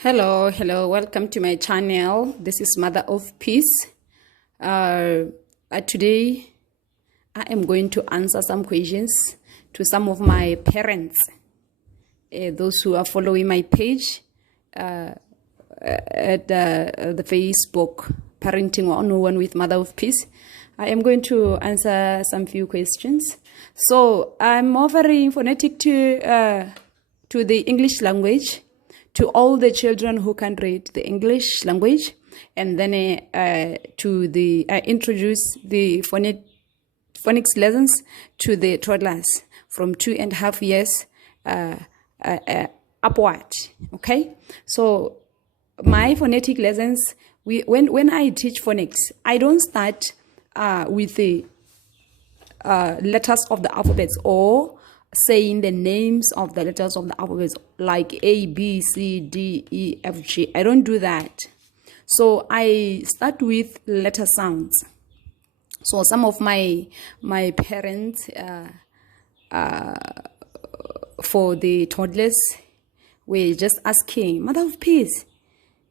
Hello, welcome to my channel. This is Mother of Peace. Today I am going to answer some questions to some of my parents, those who are following my page at the Facebook Parenting 101 with Mother of Peace. I am going to answer some few questions. So I'm offering phonetic to the English language, to all the children who can read the English language, and then introduce the phonics lessons to the toddlers from 2.5 years upward. Okay, so my phonetic lessons, when I teach phonics, I don't start with the letters of the alphabets or saying the names of the letters of the alphabets like A, B, C, D, E, F, G. I don't do that. So I start with letter sounds. So some of my parents for the toddlers were just asking, Mother of Peace,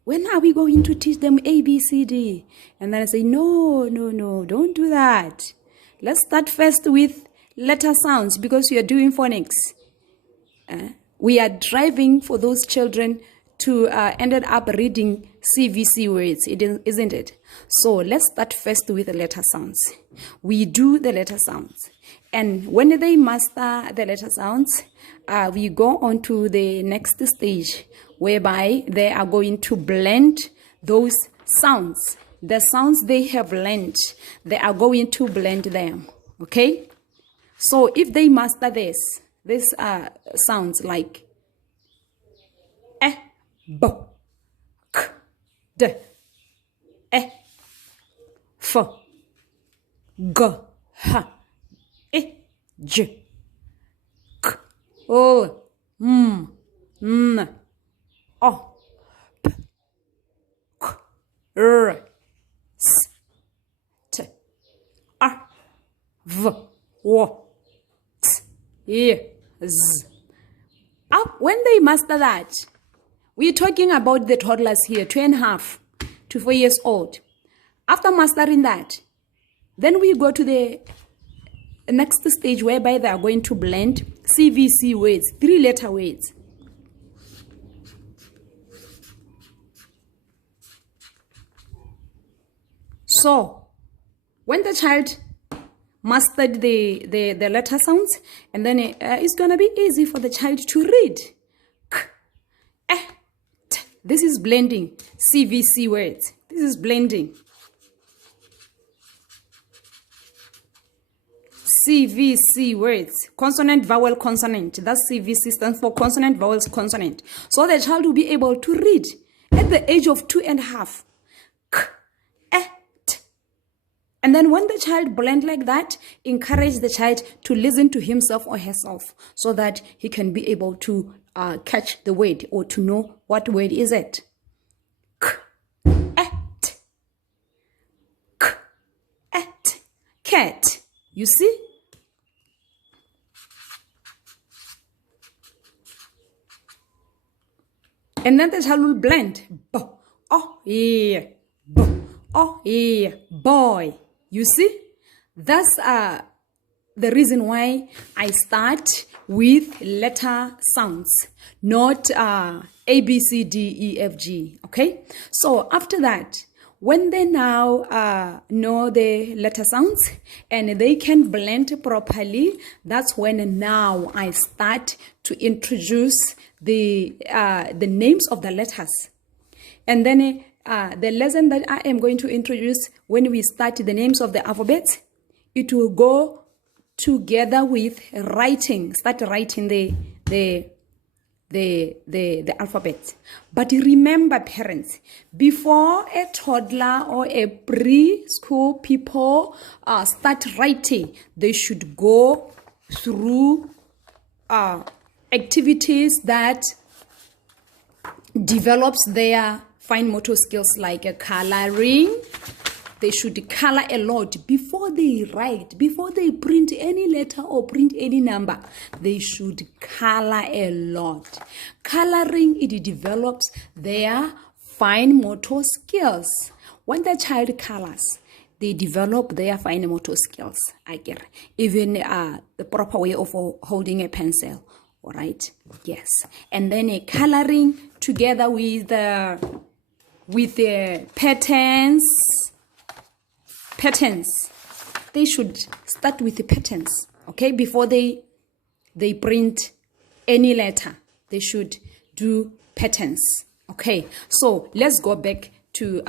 when are we going to teach them A, B, C, D? And then I say, no, don't do that. Let's start first with letter sounds because you are doing phonics. We are driving for those children to ended up reading CVC words, isn't it? So let's start first with the letter sounds. We do the letter sounds. And when they master the letter sounds, we go on to the next stage whereby they are going to blend those sounds. The sounds they have learned, they are going to blend them. Okay? So if they master this sounds like b, k, d, e, f, g, h, I, j, k, o, m, n, o, p, k, r, s, t, r, v, w, t, z. When they master that, we're talking about the toddlers here, 2.5 to 4 years old. After mastering that, then we go to the next stage whereby they are going to blend CVC words, 3-letter words. So, when the child mastered the letter sounds, and then it's going to be easy for the child to read. K, e, t. This is blending CVC words. This is blending. CVC words. Consonant, vowel, consonant. That's CVC stands for consonant, vowels, consonant. So the child will be able to read at the age of 2.5. K, e, t. And then when the child blend like that, encourage the child to listen to himself or herself so that he can be able to catch the word or to know what word is it. K, et, k, et, cat. You see? And then the child will blend. B, oh, yeah. B, oh, yeah. Boy. You see? That's the reason why I start with letter sounds, not A, B, C, D, E, F, G. Okay? So after that, when they now know the letter sounds and they can blend properly, that's when now I start to introduce the names of the letters. And then the lesson that I am going to introduce when we start the names of the alphabets, it will go together with writing. Start writing the alphabet. But remember, parents, before a toddler or a preschool people start writing, they should go through activities that develops their fine motor skills like coloring. they should color a lot before they write, before they print any letter or print any number. They should color a lot. Coloring, it develops their fine motor skills. When the child colors, they develop their fine motor skills. I get it. Even the proper way of holding a pencil. All right. Yes. And then a coloring together with the patterns. They should start with the patterns. Okay. Before they print any letter, they should do patterns. Okay. So let's go back to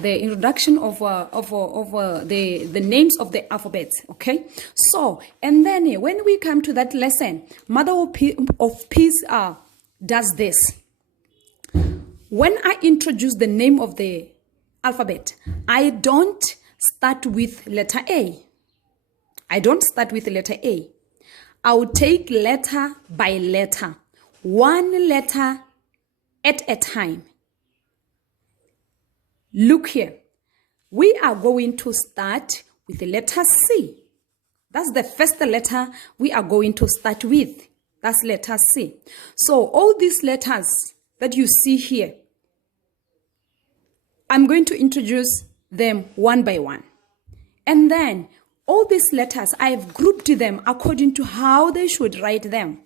the introduction of the names of the alphabets. Okay, so and then when we come to that lesson, Mother of Peace does this. When I introduce the name of the alphabet, I don't start with letter A. I don't start with letter A. I'll take letter by letter, one letter at a time. Look here, we are going to start with the letter C. That's the first letter we are going to start with. That's letter C. So all these letters that you see here, I'm going to introduce them one by one. And then all these letters, I've grouped them according to how they should write them.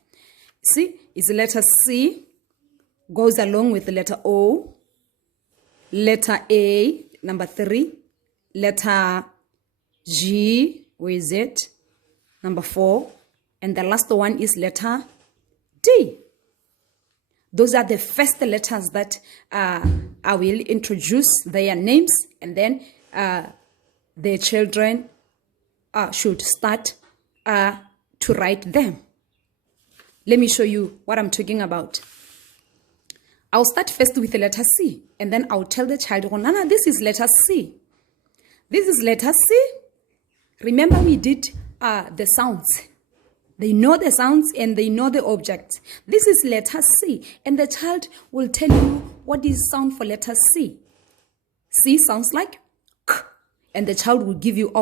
See, it's letter C, goes along with the letter O, letter A, number 3, letter G, where is it? Number 4, and the last one is letter D. Those are the first letters that I will introduce their names, and then the children should start to write them. Let me show you what I'm talking about. I'll start first with the letter C, and then I'll tell the child, oh, Nana, this is letter C. This is letter C. Remember we did the sounds. They know the sounds and they know the objects. This is letter C, and the child will tell you what is sound for letter C. C sounds like K, and the child will give you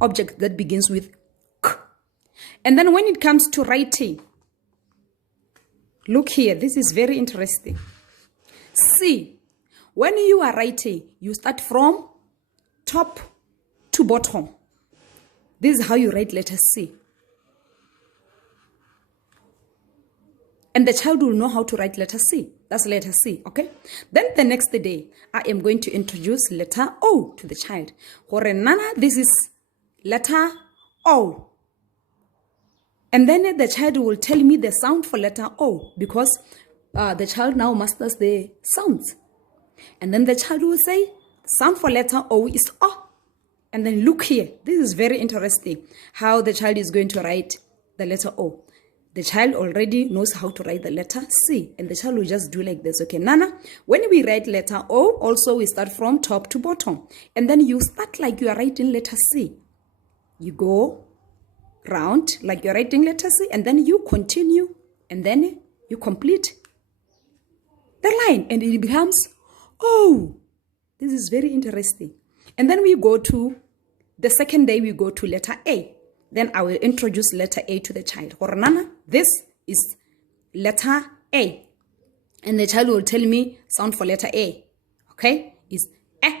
object that begins with K. And then when it comes to writing, look here, this is very interesting. C, when you are writing, you start from top to bottom. This is how you write letter C. And the child will know how to write letter C. That's letter C, okay? Then the next day, I am going to introduce letter O to the child. Nana, this is letter O. And then the child will tell me the sound for letter O, because the child now masters the sounds. And then the child will say, sound for letter O is O. And then look here. This is very interesting, how the child is going to write the letter O. The child already knows how to write the letter C. And the child will just do like this. Okay, Nana, when we write letter O, also we start from top to bottom. And then you start like you are writing letter C. You go round like you're writing letter C, and then you continue, and then you complete the line, and it becomes O. This is very interesting. And then we go to the second day, we go to letter A. Then I will introduce letter A to the child. Nana, this is letter A. And the child will tell me sound for letter A. Okay? Is E.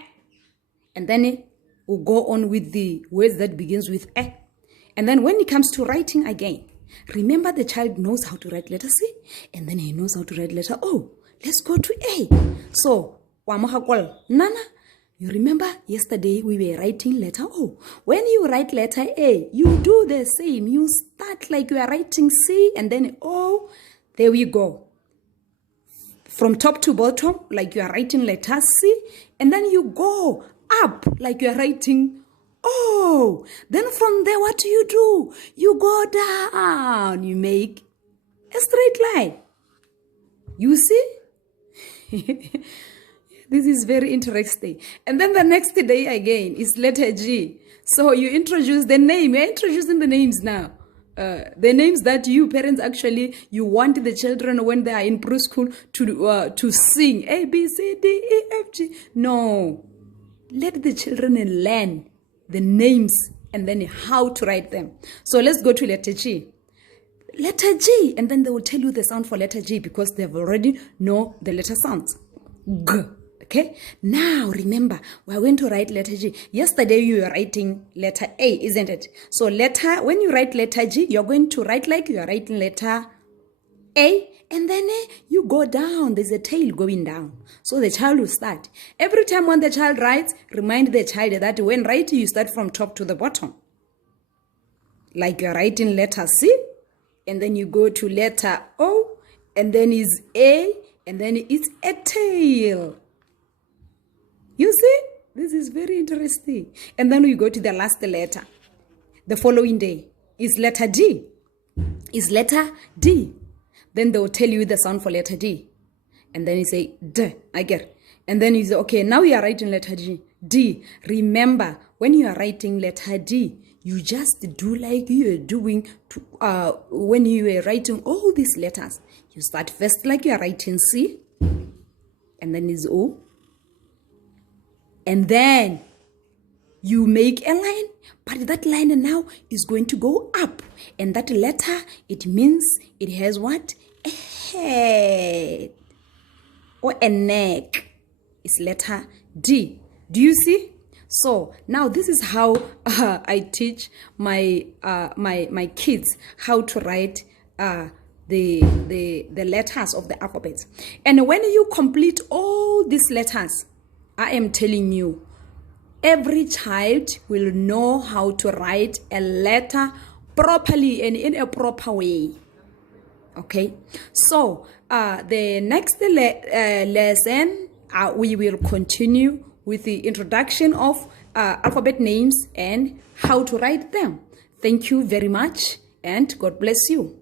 And then we'll go on with the words that begins with E. And then when it comes to writing again, remember the child knows how to write letter C, and then he knows how to write letter O. Let's go to A. So, Nana, you remember yesterday we were writing letter O. When you write letter A, you do the same. You start like you are writing C and then O. There we go. From top to bottom, like you are writing letter C. And then you go up like you are writing O. Then from there, what do? You go down. You make a straight line. You see? This is very interesting. And then the next day again is letter G. So you introduce the name. You're introducing the names now. The names that you parents actually, you want the children when they are in preschool to sing A, B, C, D, E, F, G. No. let the children learn the names and then how to write them. So let's go to letter G. Letter G, and then they will tell you the sound for letter G because they've already know the letter sounds. G. Okay, now remember, we're going to write letter G. Yesterday you were writing letter A, isn't it? So when you write letter G, you're going to write like you are writing letter A, and then you go down. There's a tail going down. So the child will start. Every time when the child writes, remind the child that when writing, you start from top to the bottom. Like you're writing letter C, and then you go to letter O, and then is A, and then it's a tail. You see? This is very interesting. And then we go to the last letter. The following day is letter D. Is letter D. Then they will tell you the sound for letter D. And then you say, D, I get. And then you say, okay, now you are writing letter D. D. Remember, when you are writing letter D, you just do like you are doing when you were writing all these letters. You start first like you are writing C. And then is O. And then you make a line, but that line now is going to go up. And that letter, it means it has what? A head or a neck. It's letter D. Do you see? So now this is how I teach my my kids how to write the letters of the alphabet. And when you complete all these letters, I am telling you, every child will know how to write a letter properly and in a proper way. Okay, so the next lesson, we will continue with the introduction of alphabet names and how to write them. Thank you very much, and God bless you.